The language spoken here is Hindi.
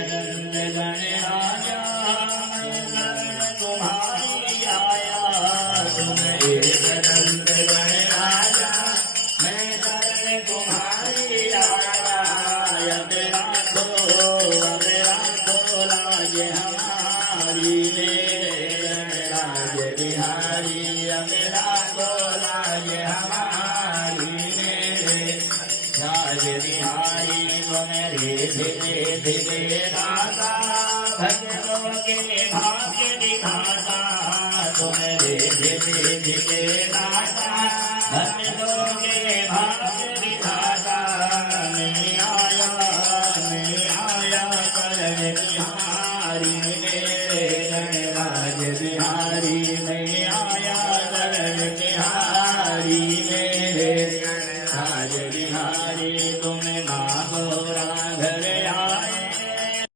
नंद गणराजा तुम्हारी आया, तुम्हें नंद गणराजा मैं शरण तुम्हारी आया। अब राखो लाज हमारी मेरे गणराज बिहारी। अब राखो लाज हमारी मेरे राज बिहारी। मेरे धीरे धीरे दाता भक्तों के भाग्य दिखाता, तुम्हारे धीरे धीरे दाता भक्तों के भाग्य दिखाता। मैं आया शरण बिहारी।